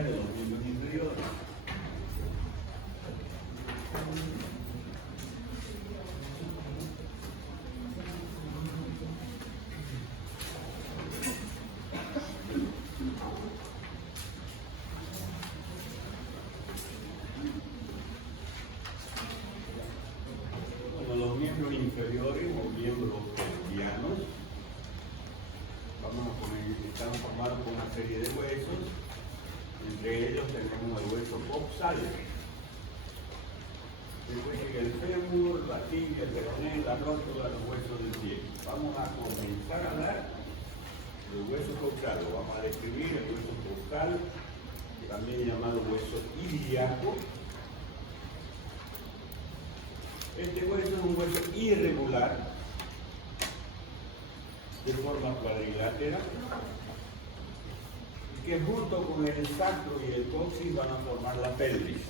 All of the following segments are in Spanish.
línea de los miembros inferiores. Los miembros inferiores o miembros pelvianos, están formados por una serie de huesos. Entre ellos tenemos el hueso coxal. Después sigue el fémur, la tibia, el peroné, la rótula, los huesos del pie. Vamos a comenzar a hablar del hueso coxal. Lo vamos a describir, el hueso coxal, también llamado hueso ilíaco. Este hueso es un hueso irregular, de forma cuadrilátera, que junto con el sacro y el coxis van a formar la pelvis.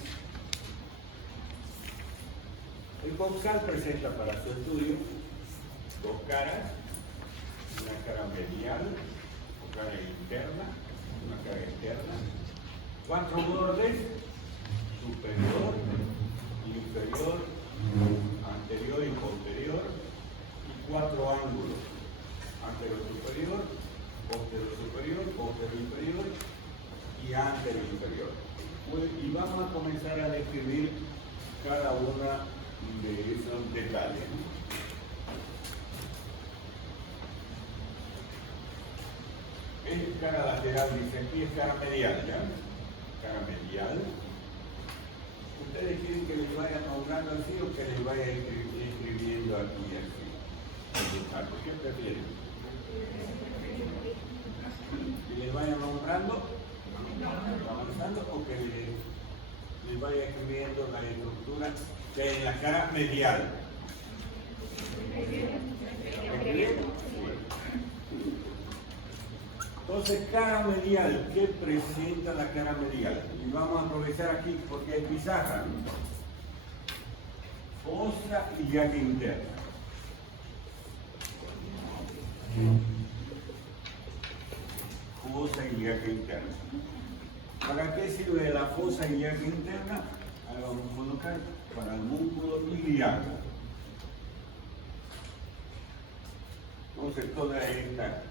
El coxal presenta para su estudio dos caras, una cara medial, una cara interna, una cara externa, cuatro bordes, superior, inferior, anterior y posterior, y cuatro ángulos, anterior superior, posterior inferior y anterior inferior. Y vamos a comenzar a describir cada una de esos detalles. Es cara lateral, dice aquí, es cara medial, ¿ya? Cara medial. ¿Ustedes quieren que les vaya nombrando así o que les vaya escribiendo aquí así? ¿Qué prefieren? ¿Que les vaya nombrando, avanzando, o que les vaya escribiendo la estructura que hay en la cara medial? ¿Escribiendo? Sí. Entonces, cara medial, ¿qué presenta la cara medial? Y vamos a aprovechar aquí porque hay pizarra, ¿no? Fosa ilíaca interna. Fosa ilíaca interna. ¿Para qué sirve la fosa ilíaca interna? Ahí vamos a colocar para el músculo ilíaco. Entonces, toda esta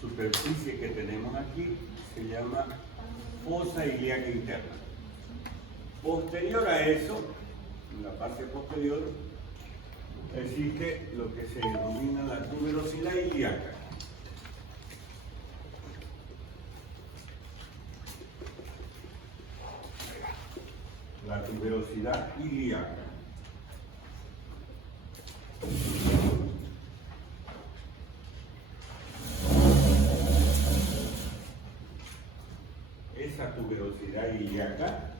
superficie que tenemos aquí se llama fosa ilíaca interna. Posterior a eso, en la parte posterior, existe lo que se denomina la tuberosidad ilíaca. La tuberosidad ilíaca. Esa tuberosidad ilíaca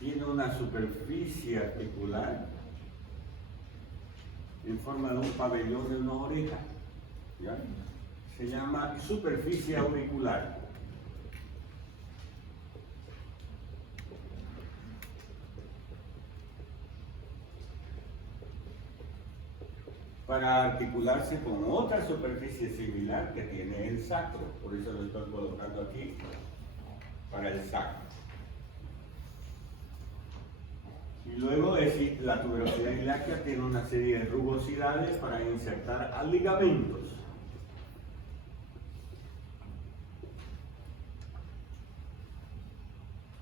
tiene una superficie articular en forma de un pabellón de una oreja, ¿ya? Se llama superficie auricular. Para articularse con otra superficie similar que tiene el sacro, por eso lo estoy colocando aquí para el sacro. Y luego la tuberosidad ilíaca tiene una serie de rugosidades para insertar a ligamentos.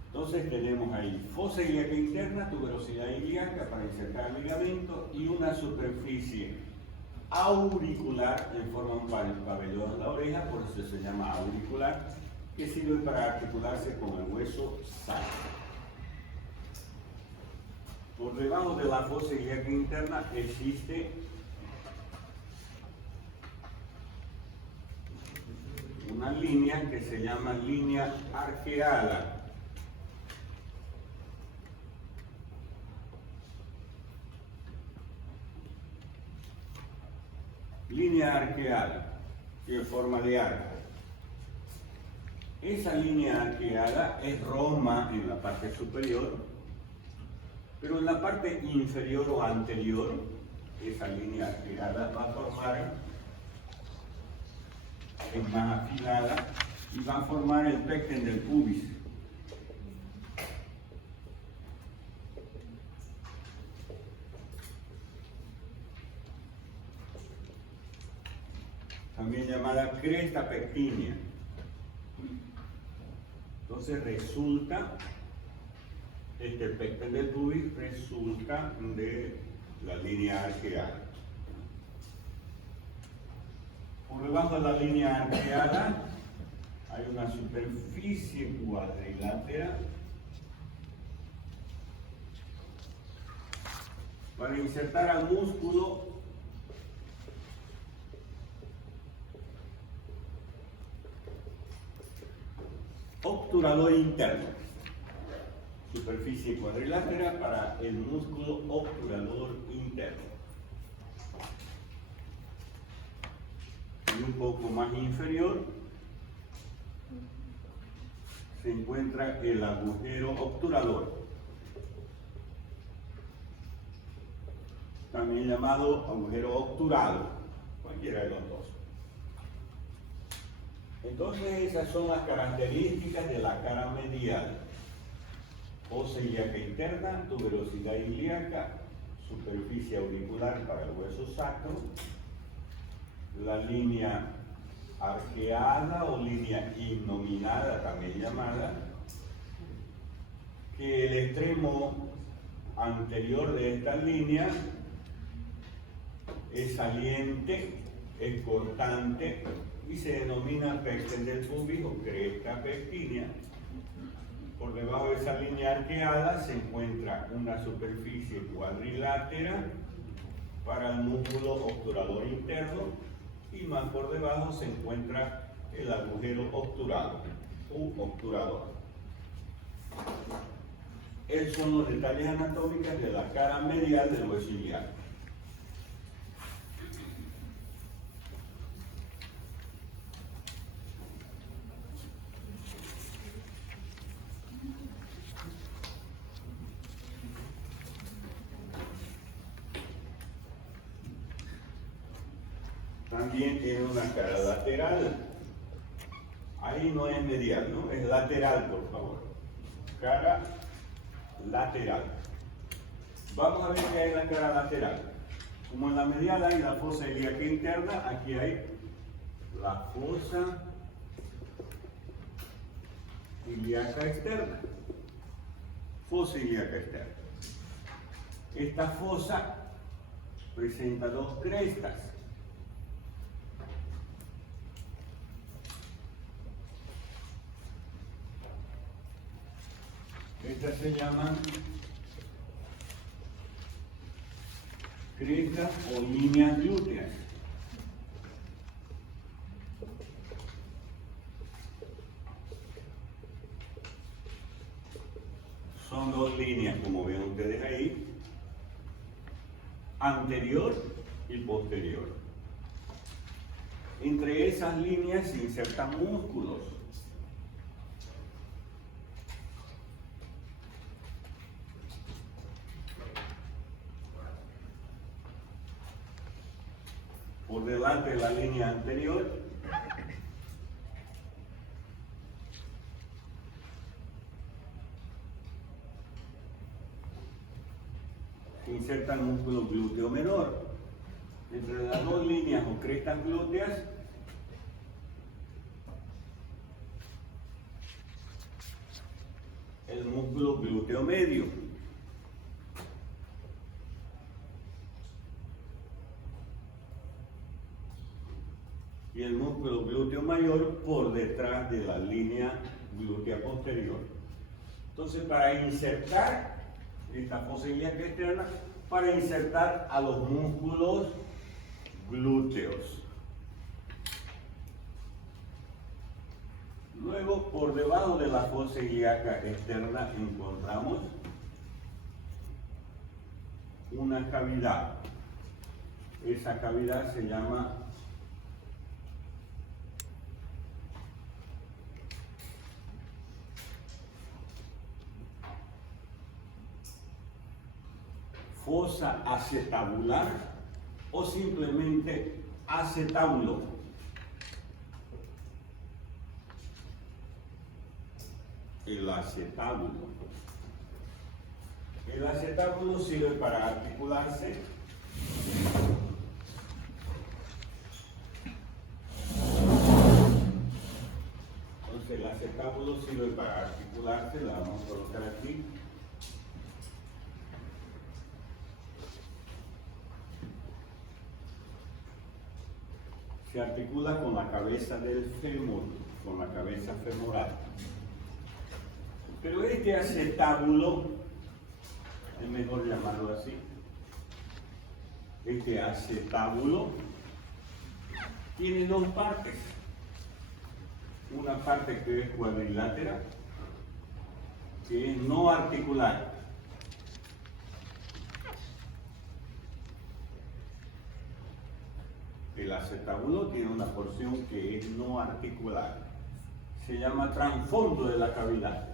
Entonces tenemos ahí fosa ilíaca interna, tuberosidad ilíaca para insertar ligamentos y una superficie auricular en forma de un pabellón de la oreja, por eso se llama auricular, que sirve para articularse con el hueso sacro. Por debajo de la fosa ilíaca interna existe una línea que se llama línea arqueada. Línea arqueada, en forma de arco. Esa línea arqueada es roma en la parte superior, pero en la parte inferior o anterior, esa línea arqueada va a formar, es más afilada, y va a formar el pecten del pubis. También llamada cresta pectínea. Entonces resulta, este pecten del pubis resulta de la línea arqueada. Por debajo de la línea arqueada hay una superficie cuadrilátera para insertar al músculo obturador interno. Superficie cuadrilátera para el músculo obturador interno. Y un poco más inferior se encuentra el agujero obturador, también llamado agujero obturado, cualquiera de los dos. Entonces esas son las características de la cara medial: fosa ilíaca interna, tuberosidad ilíaca, superficie auricular para el hueso sacro, la línea arqueada o línea innominada también llamada, que el extremo anterior de esta línea es saliente, es cortante y se denomina pecten del pubis o cresta pectínea. Por debajo de esa línea arqueada se encuentra una superficie cuadrilátera para el músculo obturador interno y más por debajo se encuentra el agujero obturado u obturador. Esos son los detalles anatómicos de la cara medial del hueso ilíaco. También tiene una cara lateral. Ahí no es medial, ¿no? Es lateral, por favor. Cara lateral. Vamos a ver qué hay en la cara lateral. Como en la medial hay la fosa ilíaca interna, aquí hay la fosa ilíaca externa. Fosa ilíaca externa. Esta fosa presenta dos crestas. Estas se llaman crestas o líneas glúteas. Son dos líneas, como ven ustedes ahí, anterior y posterior. Entre esas líneas se insertan músculos. Por delante de la línea anterior se inserta el músculo glúteo menor. Entre las dos líneas o crestas glúteas el músculo glúteo medio. Y el músculo glúteo mayor por detrás de la línea glútea posterior. Entonces, para insertar esta fosa ilíaca externa, para insertar a los músculos glúteos. Luego, por debajo de la fosa ilíaca externa encontramos una cavidad. Esa cavidad se llama fosa acetabular o simplemente acetábulo. el acetábulo. El acetábulo sirve para articularse. Entonces el acetábulo sirve para articularse, la vamos a colocar aquí. Se articula con la cabeza del fémur, con la cabeza femoral. Pero este acetábulo, es mejor llamarlo así, este acetábulo tiene dos partes. Una parte que es cuadrilátera, que es no articular. El acetábulo tiene una porción que es no articular. Se llama trasfondo de la cavidad.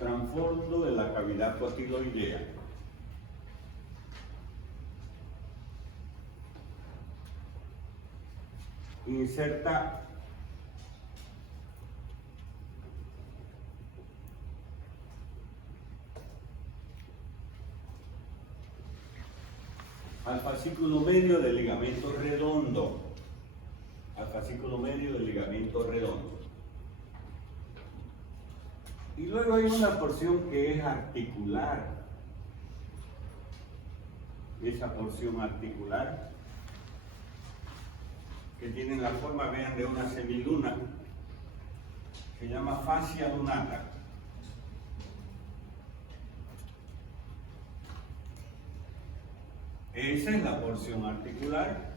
Trasfondo de la cavidad cotiloidea. Inserta al fascículo medio del ligamento redondo. Al fascículo medio del ligamento redondo. Y luego hay una porción que es articular. Esa porción articular, que tiene la forma, vean, de una semiluna, se llama fascia lunata. Esa es la porción articular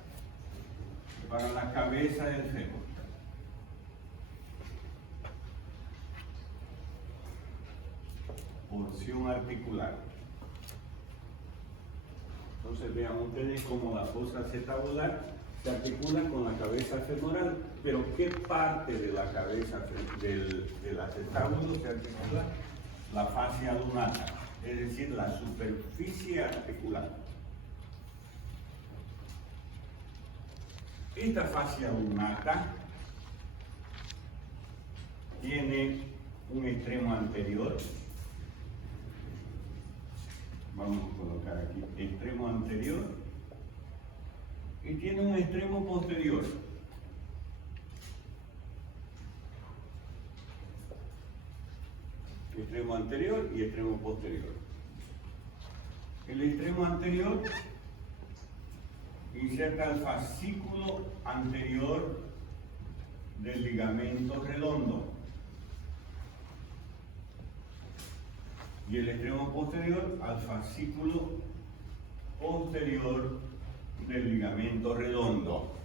para la cabeza del fémur. Porción articular. Entonces vean ustedes cómo la fosa acetabular se articula con la cabeza femoral, pero ¿qué parte de la cabeza del acetábulo se articula? La fascia lunata, es decir, la superficie articular. Esta fascia lunata tiene un extremo anterior. Vamos a colocar aquí extremo anterior y tiene un extremo posterior. Extremo anterior y extremo posterior. El extremo anterior inserta el fascículo anterior del ligamento redondo. Y el extremo posterior al fascículo posterior del ligamento redondo.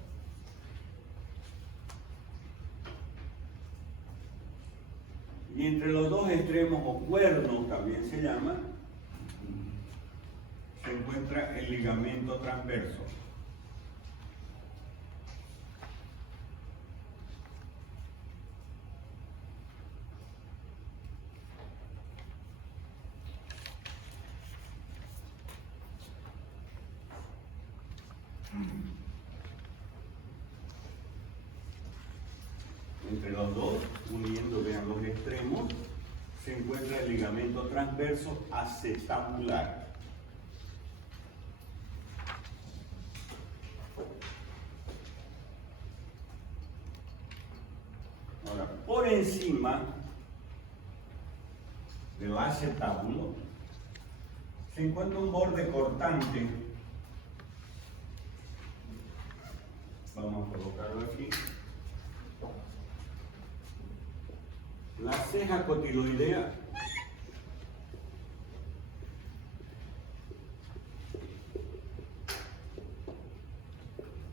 Y entre los dos extremos, o cuernos también se llama, se encuentra el ligamento transverso. Entre los dos, uniendo, vean, los extremos, se encuentra el ligamento transverso acetabular. Ahora, por encima del acetábulo se encuentra un borde cortante. Vamos a colocarlo aquí. La ceja cotiloidea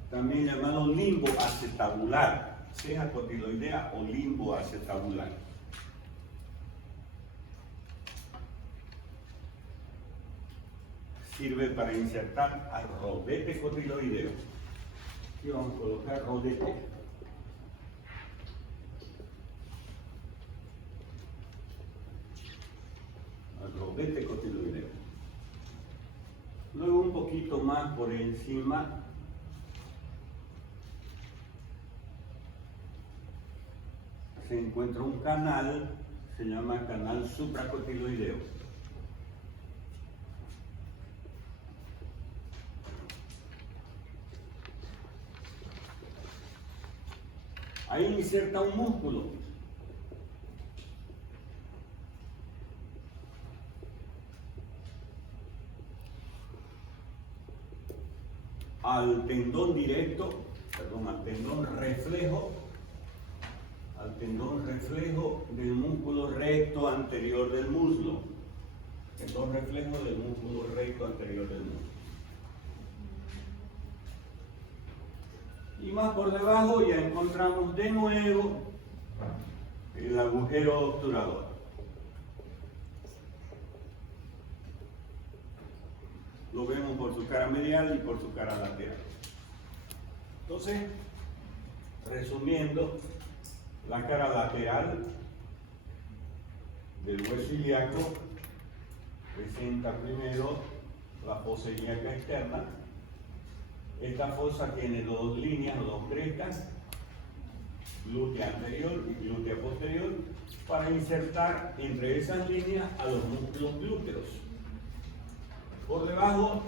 también llamado limbo acetabular, ceja cotiloidea o limbo acetabular. Sirve para insertar al rodete cotiloideo. Aquí vamos a colocar rodete. Al rodete cotiloideo. poquito más por encima se encuentra un canal, se llama canal supracotiloideo. Ahí inserta un músculo. Al tendón directo, perdón, al tendón reflejo del músculo recto anterior del muslo. Tendón reflejo del músculo recto anterior del muslo. Y más por debajo ya encontramos de nuevo el agujero obturador. Lo vemos por su cara medial y por su cara lateral. Entonces, resumiendo, la cara lateral del hueso ilíaco presenta primero la fosa ilíaca externa. Esta fosa tiene dos líneas o dos crestas, glútea anterior y glútea posterior, para insertar entre esas líneas a los músculos glúteos. Por debajo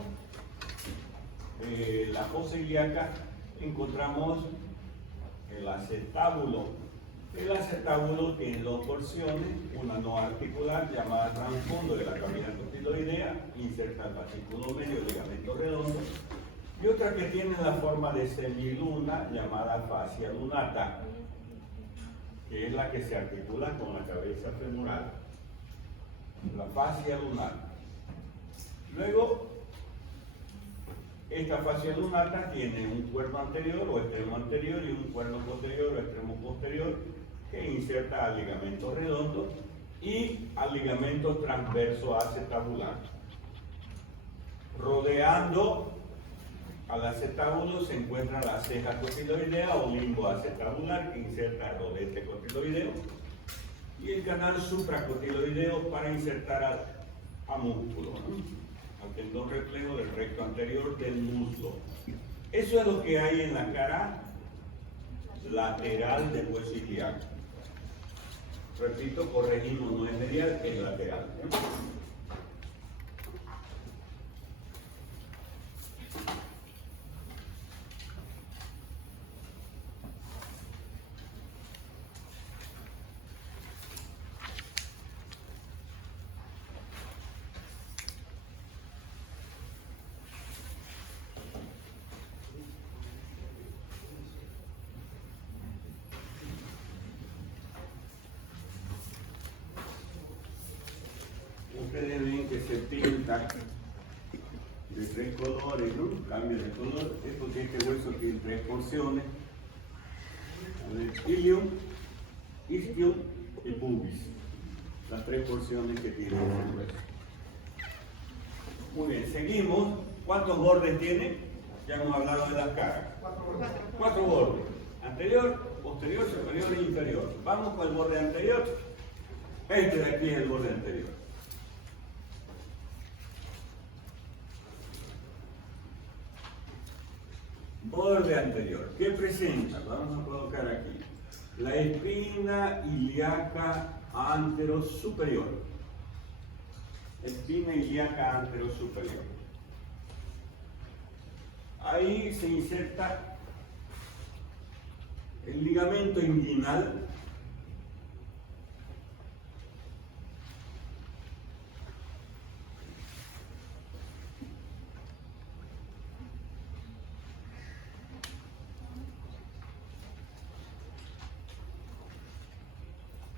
de la fosa ilíaca encontramos el acetábulo. El acetábulo tiene dos porciones, una no articular llamada transfondo de la cavidad cotiloidea, inserta el fascículo medio, el ligamento redondo, y otra que tiene la forma de semiluna llamada fascia lunata, que es la que se articula con la cabeza femoral, la fascia lunata. Luego, esta fascia lunata tiene un cuerno anterior o extremo anterior y un cuerno posterior o extremo posterior que inserta al ligamento redondo y al ligamento transverso acetabular. Rodeando al acetábulo se encuentra la ceja cotiloidea o limbo acetabular que inserta el rodete cotiloideo y el canal supracotiloideo para insertar a músculo, ¿no? Al tendón reflejo del recto anterior del muslo. Eso es lo que hay en la cara lateral del hueso ilíaco. Repito, corregimos, no es medial, es lateral, ¿no? Ustedes ven que se pinta de tres colores, ¿no? Cambio de color, es porque este hueso tiene tres porciones: ilium, isquium y pubis. Las tres porciones que tiene el hueso. Muy bien, seguimos. ¿Cuántos bordes tiene? Ya hemos hablado de las caras. Cuatro bordes. Anterior, posterior, superior e inferior. Vamos con el borde anterior. Este de aquí es el borde anterior. Borde anterior. ¿Qué presenta? Vamos a colocar aquí. La espina ilíaca anterosuperior. Espina ilíaca anterosuperior. Ahí se inserta el ligamento inguinal.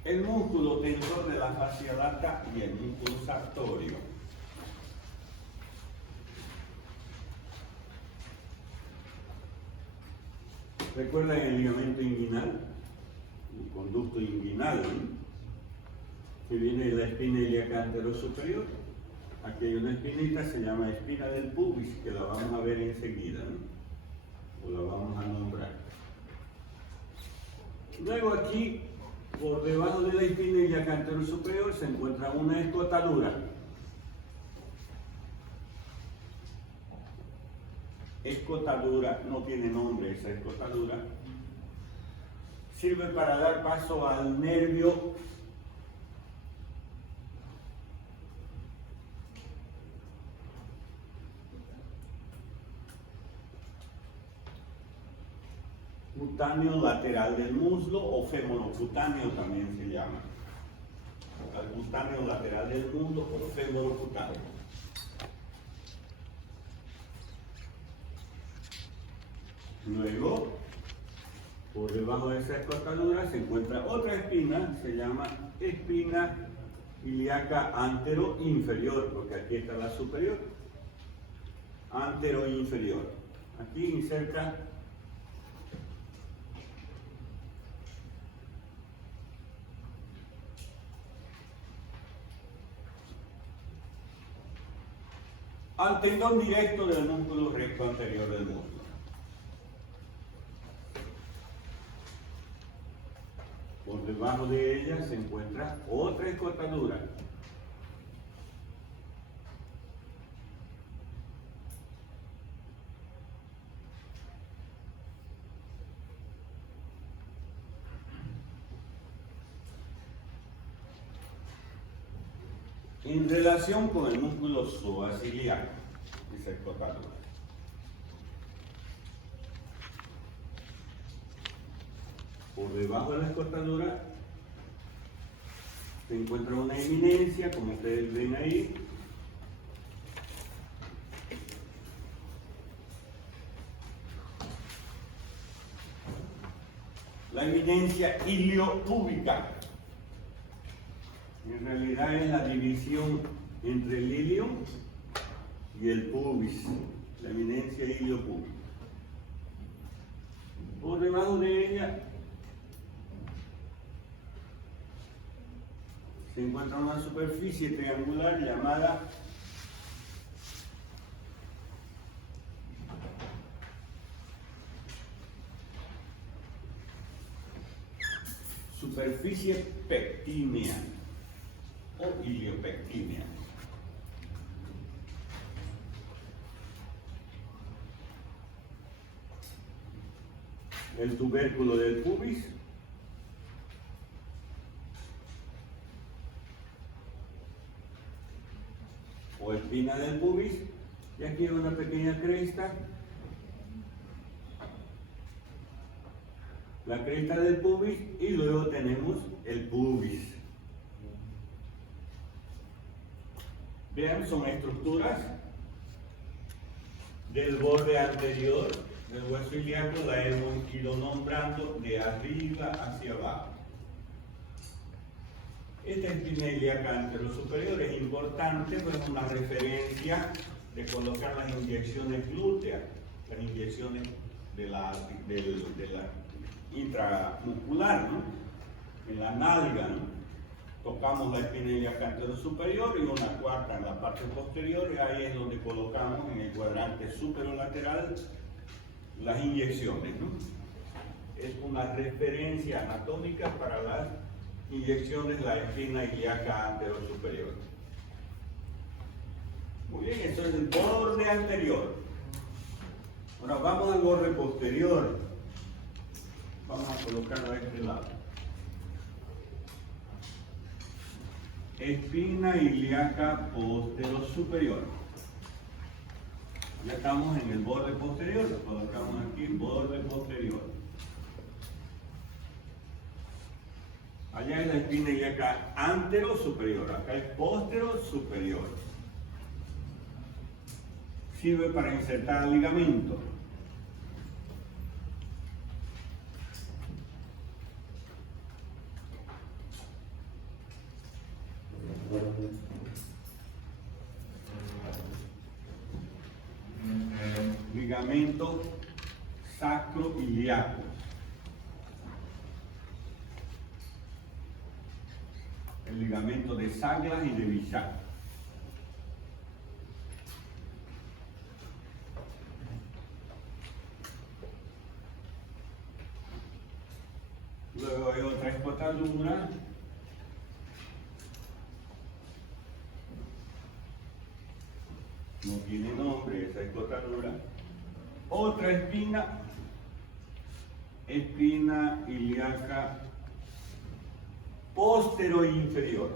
El músculo tensor de la fascia lata y el músculo sartorio. ¿Recuerdan el ligamento inguinal? El conducto inguinal, ¿no? Que viene de la espina ilíaca anterosuperior. Aquí hay una espinita, se llama espina del pubis, que la vamos a ver enseguida, ¿no? O la vamos a nombrar. Luego aquí, por debajo de la espina ilíaca anterosuperior, se encuentra una escotalura. escotadura, no tiene nombre esa escotadura, sirve para dar paso al nervio cutáneo lateral del muslo o femorocutáneo también se llama. Al cutáneo lateral del muslo o femorocutáneo. Luego, por debajo de esa escotadura se encuentra otra espina, se llama espina ilíaca antero-inferior, porque aquí está la superior. Antero-inferior. Aquí inserta al tendón directo del músculo recto anterior del muslo. Por debajo de ella se encuentra otra escotadura. En relación con el músculo psoas ilíaco, esa escotadura. Por debajo de la escotadura se encuentra una eminencia, como ustedes ven ahí. La eminencia iliopúbica. En realidad es la división entre el ilio y el pubis, la eminencia iliopúbica. Por debajo de ella se encuentra una superficie triangular llamada superficie pectínea o iliopectínea. El tubérculo del pubis o espina del pubis, y aquí hay una pequeña cresta, la cresta del pubis, y luego tenemos el pubis. Vean, son estructuras del borde anterior del hueso ilíaco, la hemos ido nombrando de arriba hacia abajo. Esta espina ilíaca anterosuperior es importante, pues es una referencia de colocar las inyecciones glúteas, las inyecciones de la intramuscular, ¿no? En la nalga, ¿no? Tocamos la espina ilíaca anterosuperior y una cuarta en la parte posterior, y ahí es donde colocamos en el cuadrante superolateral las inyecciones, ¿no? Es una referencia anatómica para las inyecciones de la espina ilíaca anterosuperior. Muy bien, eso es el borde anterior. Ahora vamos al borde posterior. Vamos a colocarlo a este lado. Espina ilíaca posterosuperior. Ya estamos en el borde posterior, lo colocamos aquí, borde posterior. Allá es la espina ilíaca anterosuperior, acá es posterosuperior. Sirve para insertar ligamento. Ligamento sacroiliaco. El ligamento de Saglas y de Bichat. Luego hay otra escotadura. No tiene nombre esa escotadura. Otra espina, espina ilíaca postero inferior.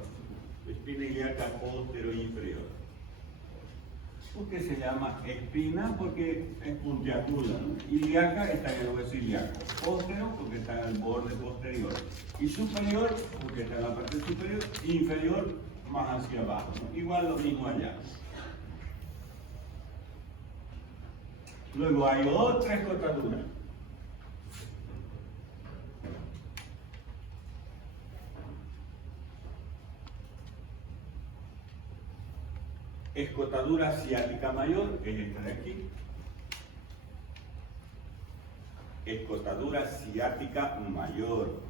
Espina ilíaca postero inferior. ¿Por qué se llama espina? Porque es puntiaguda, ¿no? Ilíaca está en el hueso ilíaco. Postero porque está en el borde posterior. Y superior porque está en la parte superior. Inferior más hacia abajo, ¿no? Igual lo mismo allá. Luego hay otra escotadura. Escotadura ciática mayor, que es esta de aquí. Escotadura ciática mayor.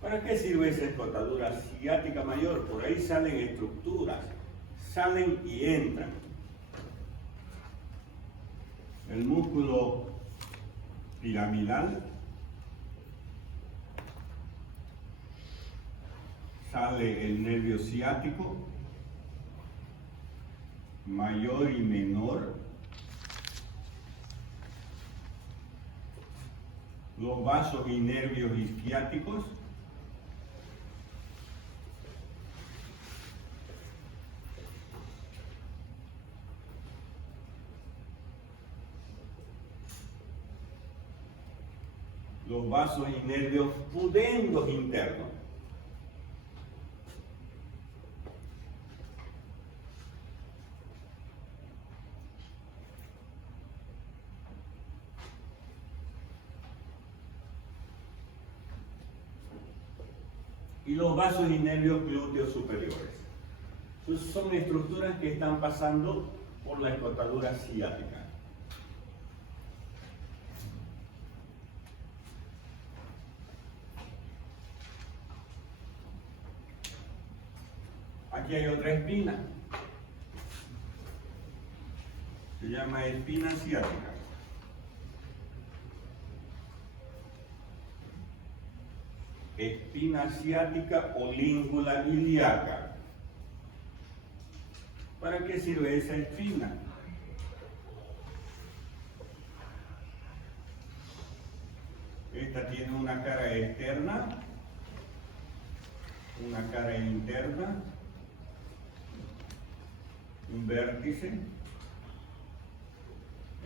¿Para qué sirve esa escotadura ciática mayor? Por ahí salen estructuras, salen y entran. El músculo piramidal, sale el nervio ciático, mayor y menor, los vasos y nervios isquiáticos, los vasos y nervios pudendos internos. Y los vasos y nervios glúteos superiores. Son estructuras que están pasando por la escotadura ciática. Aquí hay otra espina. Se llama espina ciática. Espina ciática o língula ilíaca. ¿Para qué sirve esa espina? Esta tiene una cara externa, una cara interna, un vértice.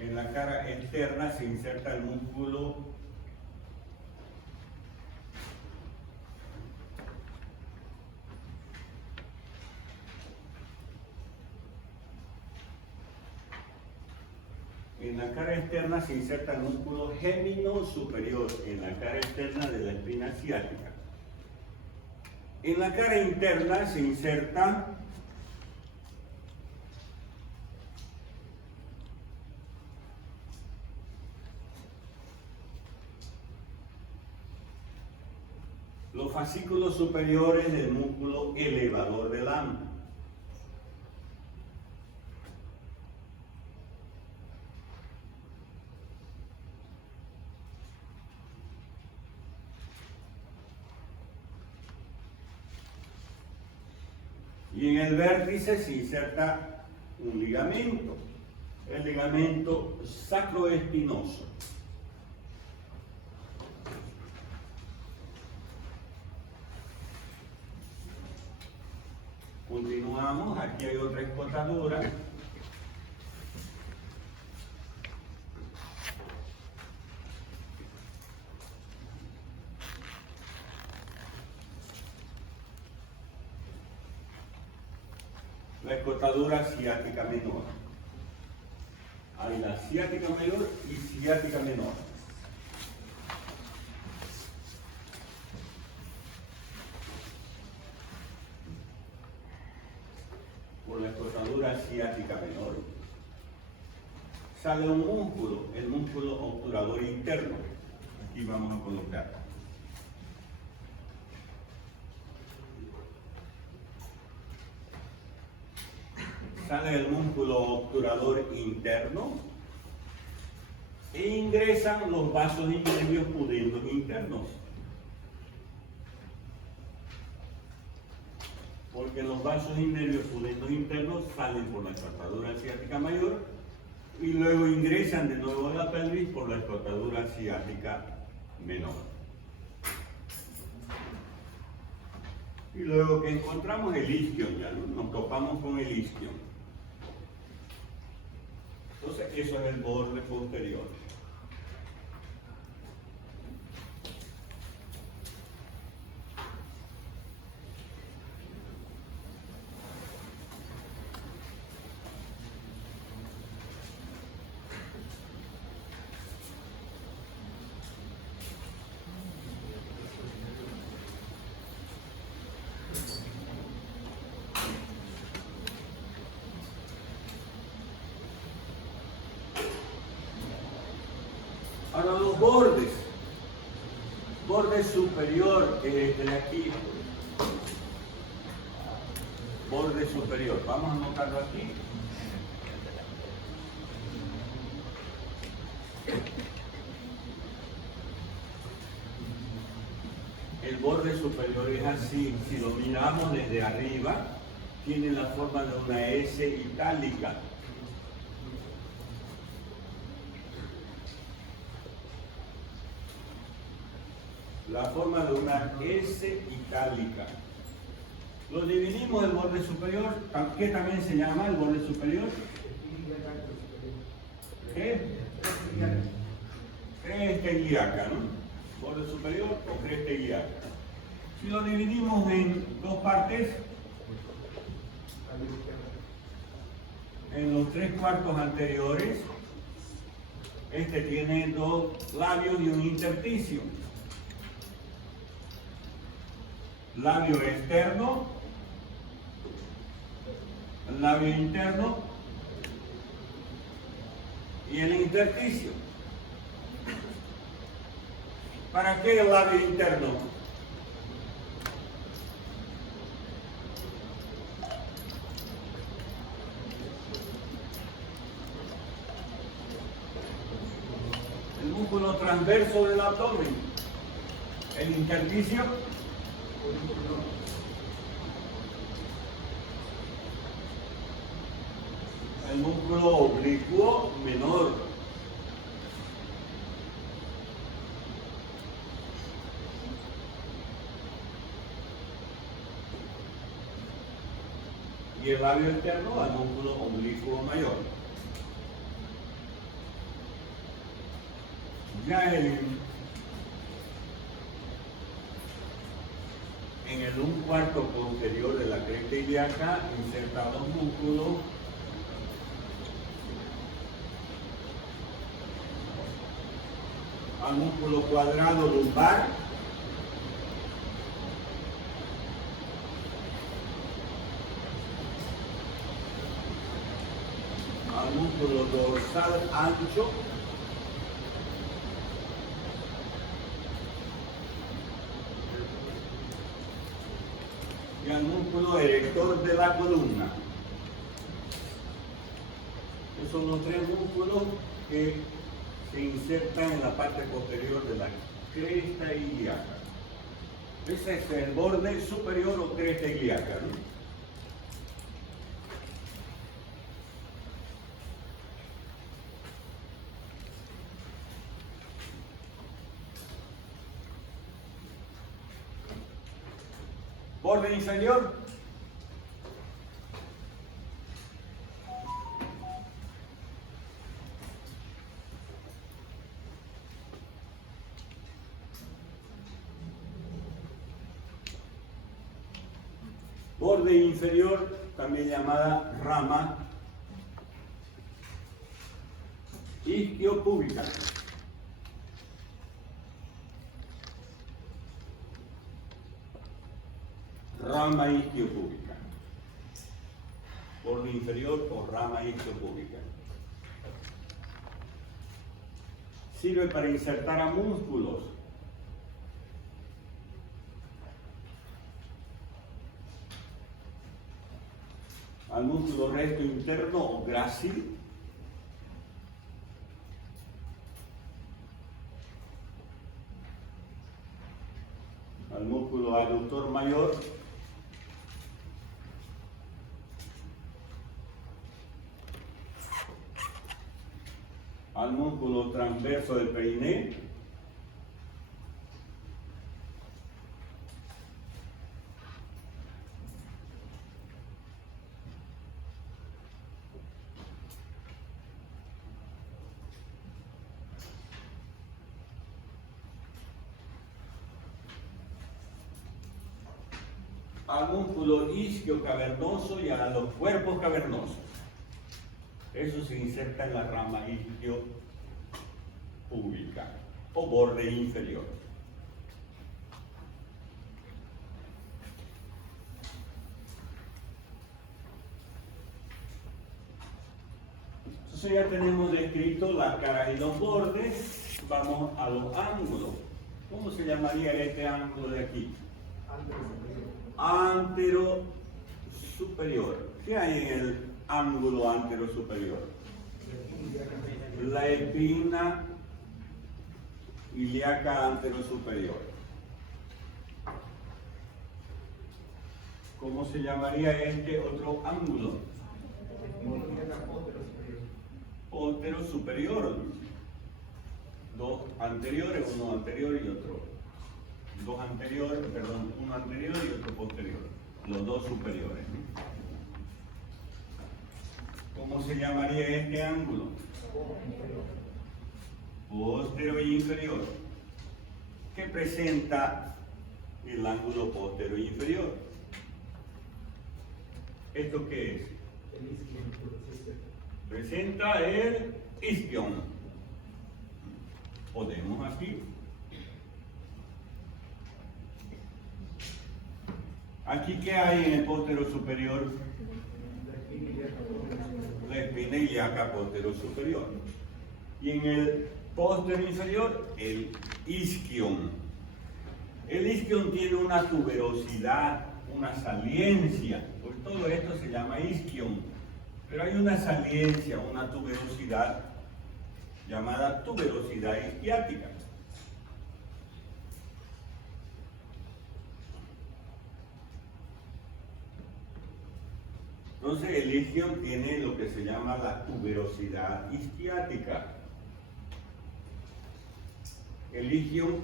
En la cara externa se inserta el músculo gémino superior, en la cara externa de la espina ciática. En la cara interna se inserta los fascículos superiores del músculo elevador del ano. Y en el vértice se inserta un ligamento, el ligamento sacroespinoso. Continuamos, aquí hay otra escotadura. La escotadura ciática menor. Hay la ciática mayor y ciática menor. Por la escotadura ciática menor sale un músculo, el músculo obturador interno. Aquí vamos a colocar. Sale el músculo obturador interno e ingresan los vasos y nervios pudendos internos. Porque los vasos y nervios pudendos internos salen por la escotadura ciática mayor y luego ingresan de nuevo a la pelvis por la escotadura ciática menor. Y luego que encontramos el isquion, ya nos topamos con el isquion. Entonces eso es el borde posterior. Ahora los bordes. Borde superior, que es este de aquí. Borde superior. Vamos a anotarlo aquí. El borde superior es así. Si lo miramos desde arriba, tiene la forma de una S itálica. La forma de una S itálica. Lo dividimos el borde superior, ¿qué también se llama el borde superior? ¿Qué? Cresta ilíaca, ¿no? Borde superior o cresta ilíaca. Si lo dividimos en dos partes, en los 3/4 anteriores, este tiene dos labios y un intersticio. Labio externo, labio interno y el intersticio. ¿Para qué el labio interno? El músculo transverso del abdomen, el intersticio. El músculo oblicuo menor. Y el labio externo al músculo oblicuo mayor. Ya en el 1/4 posterior de la cresta ilíaca insertados músculos al músculo cuadrado lumbar, al músculo dorsal ancho, y al músculo erector de la columna. Esos son los tres músculos que se insertan en la parte posterior de la cresta ilíaca. Ese es el borde superior o cresta ilíaca, ¿no? Borde inferior. Borde inferior, también llamada rama isquiopúbica. Rama isquiopúbica. Borde inferior o rama isquiopúbica. Sirve para insertar a músculos. Al músculo recto interno o grácil, al músculo aductor mayor, al músculo transverso del peiné, al músculo isquio cavernoso y a los cuerpos cavernosos. Eso se inserta en la rama isquio púbica o borde inferior. Entonces ya tenemos descrito las caras y los bordes. Vamos a los ángulos. ¿Cómo se llamaría este ángulo de aquí? Antero superior. ¿Qué hay en el ángulo antero superior? La espina ilíaca antero superior. ¿Cómo se llamaría este otro ángulo? Póstero superior. Dos anteriores, uno anterior y otro. Dos anteriores, perdón, uno anterior y otro posterior. Los dos superiores. ¿Cómo se llamaría este ángulo? Póstero y inferior. ¿Qué presenta el ángulo póstero y inferior? ¿Esto qué es? Presenta el isquion. Podemos aquí. Aquí, ¿qué hay en el póstero superior? La espina ilíaca póstero superior. Y en el póstero inferior, el isquion. El isquion tiene una tuberosidad, una saliencia. Por todo esto se llama isquion. Pero hay una saliencia, una tuberosidad llamada tuberosidad isquiática. Entonces el isquion tiene lo que se llama la tuberosidad isquiática. El isquion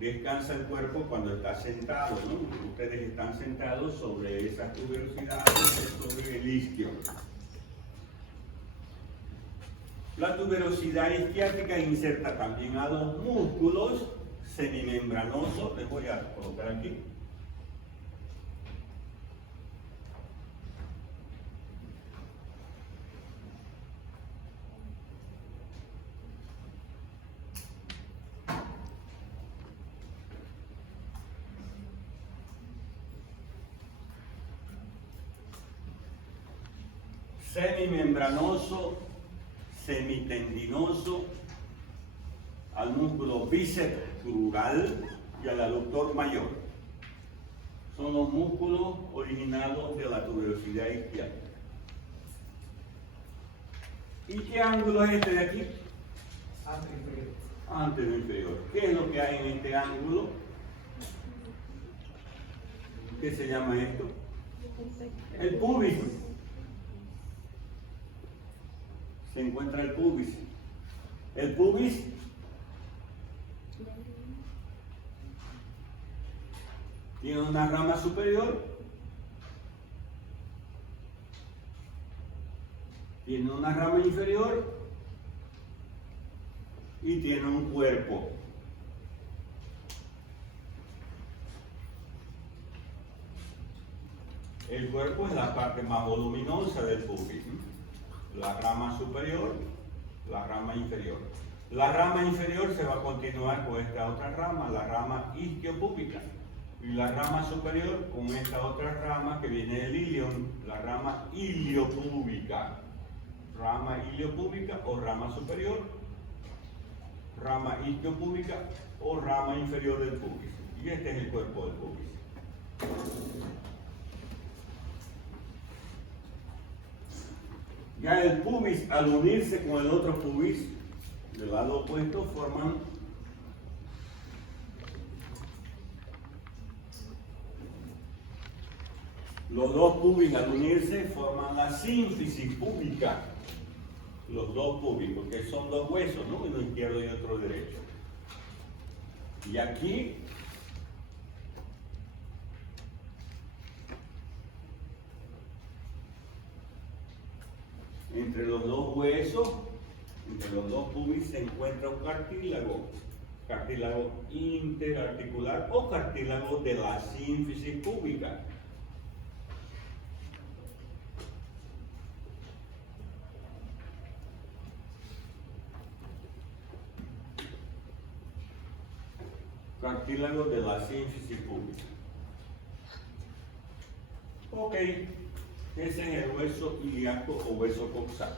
descansa el cuerpo cuando está sentado, ¿no? Ustedes están sentados sobre esa tuberosidad, sobre el isquion. La tuberosidad isquiática inserta también a dos músculos semimembranosos. Les voy a colocar aquí. Semimembranoso, semitendinoso, al músculo bíceps crural y al aductor mayor. Son los músculos originados de la tuberosidad isquiática. ¿Y qué ángulo es este de aquí? Antero inferior. ¿Qué es lo que hay en este ángulo? ¿Qué se llama esto? El pubis. Se encuentra el pubis. El pubis tiene una rama superior, tiene una rama inferior y tiene un cuerpo. El cuerpo es la parte más voluminosa del pubis. La rama superior, la rama inferior. La rama inferior se va a continuar con esta otra rama, la rama isquiopúbica. Y la rama superior con esta otra rama que viene del ilion, la rama iliopúbica. Rama iliopúbica o rama superior, rama isquiopúbica o rama inferior del pubis. Y este es el cuerpo del pubis. Ya el pubis, al unirse con el otro pubis del lado opuesto, forman los dos pubis, al unirse, forman la sínfisis púbica. los dos púbicos, que son dos huesos, ¿no? Uno izquierdo y otro derecho. Y aquí entre los dos huesos, entre los dos pubis, se encuentra un cartílago interarticular o cartílago de la sínfisis púbica. Cartílago de la sínfisis púbica. Ok, ese es el hueso ilíaco o hueso coxal.